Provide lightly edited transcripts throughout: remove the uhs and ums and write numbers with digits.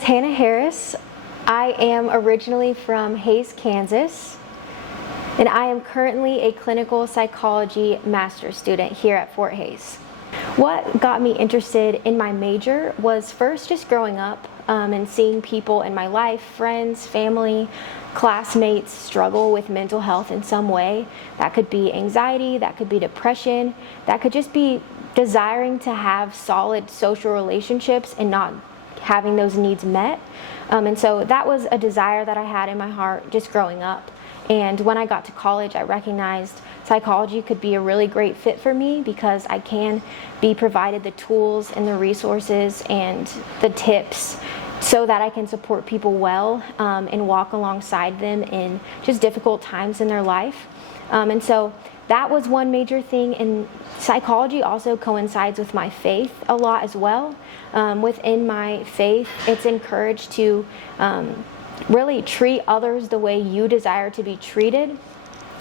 is Hannah Harris. I am originally from Hays, Kansas, and I am currently a clinical psychology master's student here at Fort Hays. What got me interested in my major was first just growing up and seeing people in my life, friends, family, classmates struggle with mental health in some way. That could be anxiety, that could be depression, that could just be desiring to have solid social relationships and not having those needs met. And so that was a desire that I had in my heart just growing up. And when I got to college, I recognized psychology could be a really great fit for me because I can be provided the tools and the resources and the tips so that I can support people well and walk alongside them in just difficult times in their life. And so that was one major thing, and psychology also coincides with my faith a lot as well. Within my faith, it's encouraged to really treat others the way you desire to be treated.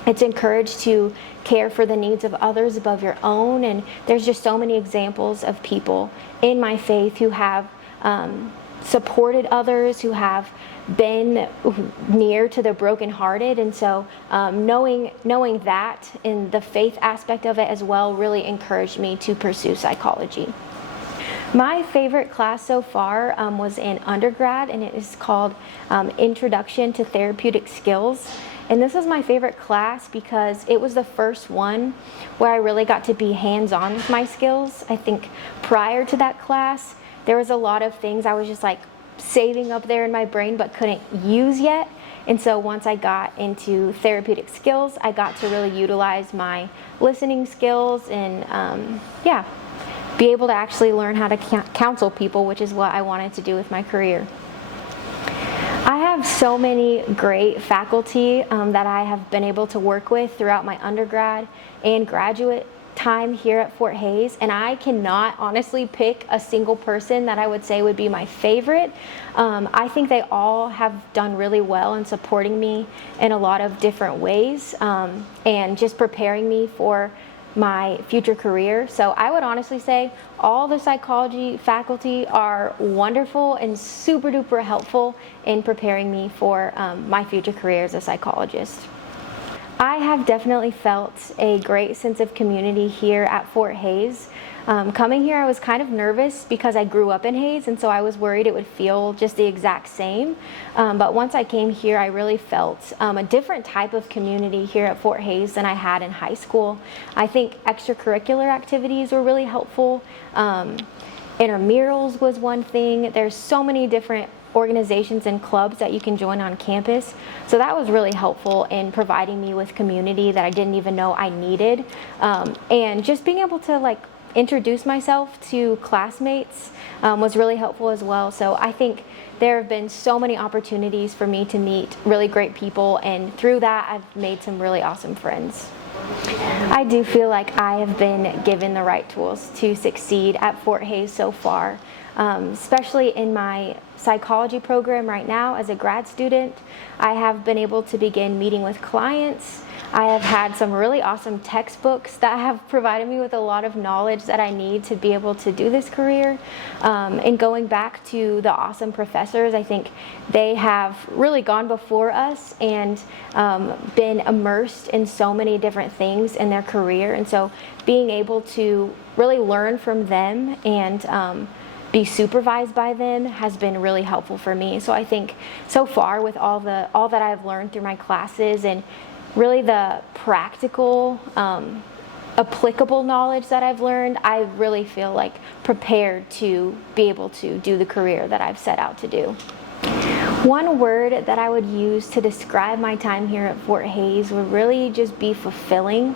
It's encouraged to care for the needs of others above your own, and there's just so many examples of people in my faith who have supported others, who have been near to the brokenhearted, and so knowing that and the faith aspect of it as well really encouraged me to pursue psychology. My favorite class so far was in undergrad, and it is called Introduction to Therapeutic Skills. And this was my favorite class because it was the first one where I really got to be hands-on with my skills. I think prior to that class, there was a lot of things I was just like saving up there in my brain but couldn't use yet. And so once I got into therapeutic skills, I got to really utilize my listening skills and be able to actually learn how to counsel people, which is what I wanted to do with my career. I have so many great faculty that I have been able to work with throughout my undergrad and graduate time here at Fort Hays, and I cannot honestly pick a single person that I would say would be my favorite. I think they all have done really well in supporting me in a lot of different ways and just preparing me for my future career. So I would honestly say all the psychology faculty are wonderful and super duper helpful in preparing me for my future career as a psychologist. I have definitely felt a great sense of community here at Fort Hays. Coming here, I was kind of nervous because I grew up in Hays, and so I was worried it would feel just the exact same. But once I came here, I really felt a different type of community here at Fort Hays than I had in high school. I think extracurricular activities were really helpful. Intramurals was one thing. There's so many different organizations and clubs that you can join on campus. So that was really helpful in providing me with community that I didn't even know I needed. And just being able to introduce myself to classmates was really helpful as well. So I think there have been so many opportunities for me to meet really great people, and through that I've made some really awesome friends. I do feel like I have been given the right tools to succeed at Fort Hays so far, especially in my psychology program right now as a grad student. I have been able to begin meeting with clients. I have had some really awesome textbooks that have provided me with a lot of knowledge that I need to be able to do this career. And going back to the awesome professors, I think they have really gone before us and been immersed in so many different things in their career. And so being able to really learn from them and be supervised by them has been really helpful for me. So I think so far with all that I've learned through my classes and really the practical, applicable knowledge that I've learned, I really feel like prepared to be able to do the career that I've set out to do. One word that I would use to describe my time here at Fort Hays would really just be fulfilling.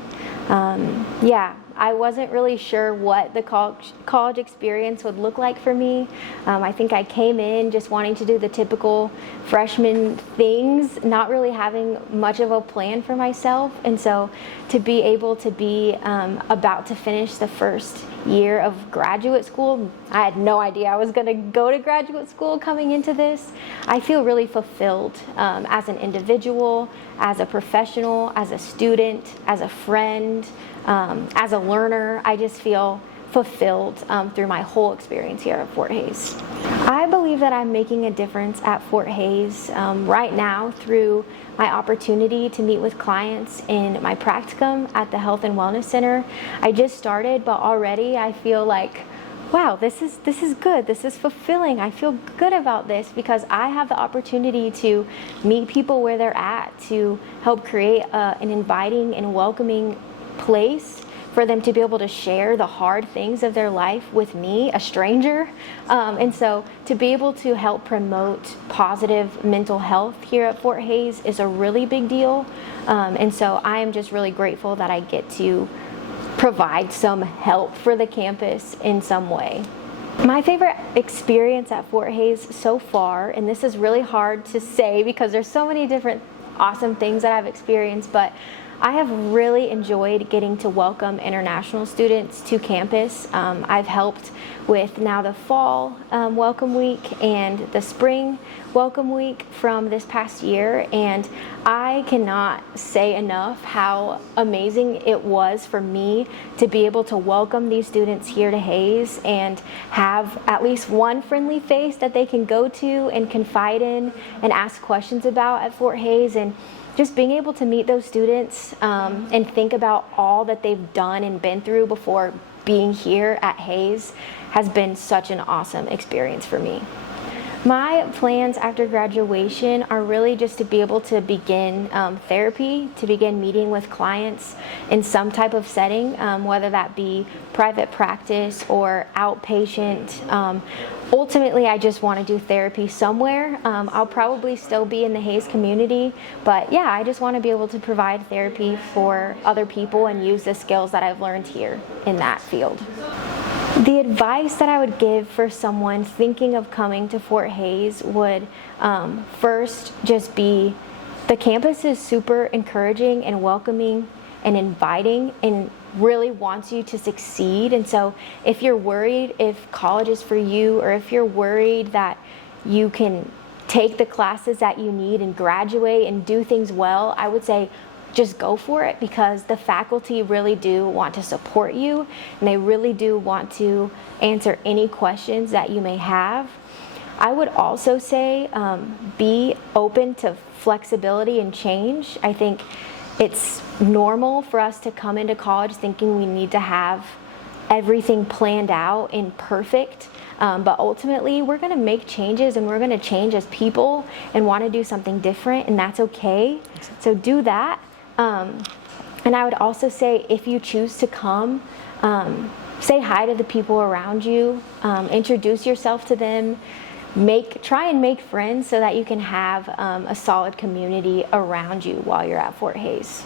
I wasn't really sure what the college experience would look like for me. I think I came in just wanting to do the typical freshman things, not really having much of a plan for myself. And so to be able to be about to finish the first year of graduate school, I had no idea I was going to go to graduate school coming into this. I feel really fulfilled as an individual, as a professional, as a student, as a friend, as a learner. I just feel fulfilled through my whole experience here at Fort Hays. I believe that I'm making a difference at Fort Hays right now through my opportunity to meet with clients in my practicum at the Health and Wellness Center. I just started, but already I feel like, wow, this is good. This is fulfilling. I feel good about this because I have the opportunity to meet people where they're at, to help create an inviting and welcoming place for them to be able to share the hard things of their life with me, a stranger. And so to be able to help promote positive mental health here at Fort Hays is a really big deal. And so I am just really grateful that I get to provide some help for the campus in some way. My favorite experience at Fort Hays so far, and this is really hard to say because there's so many different awesome things that I've experienced, but I have really enjoyed getting to welcome international students to campus. I've helped with now the fall welcome week and the spring welcome week from this past year, and I cannot say enough how amazing it was for me to be able to welcome these students here to Hays and have at least one friendly face that they can go to and confide in and ask questions about at Fort Hays. And just being able to meet those students and think about all that they've done and been through before being here at Hays has been such an awesome experience for me. My plans after graduation are really just to be able to begin therapy, to begin meeting with clients in some type of setting, whether that be private practice or outpatient. Ultimately, I just want to do therapy somewhere. I'll probably still be in the Hays community, but yeah, I just want to be able to provide therapy for other people and use the skills that I've learned here in that field. The advice that I would give for someone thinking of coming to Fort Hays would first just be, the campus is super encouraging and welcoming and inviting and really wants you to succeed. And so if you're worried if college is for you, or if you're worried that you can take the classes that you need and graduate and do things well, I would say just go for it, because the faculty really do want to support you and they really do want to answer any questions that you may have. I would also say be open to flexibility and change. I think it's normal for us to come into college thinking we need to have everything planned out and perfect. But ultimately, we're going to make changes and we're going to change as people and want to do something different, and that's okay. So do that. And I would also say, if you choose to come, say hi to the people around you, introduce yourself to them, try and make friends so that you can have a solid community around you while you're at Fort Hays.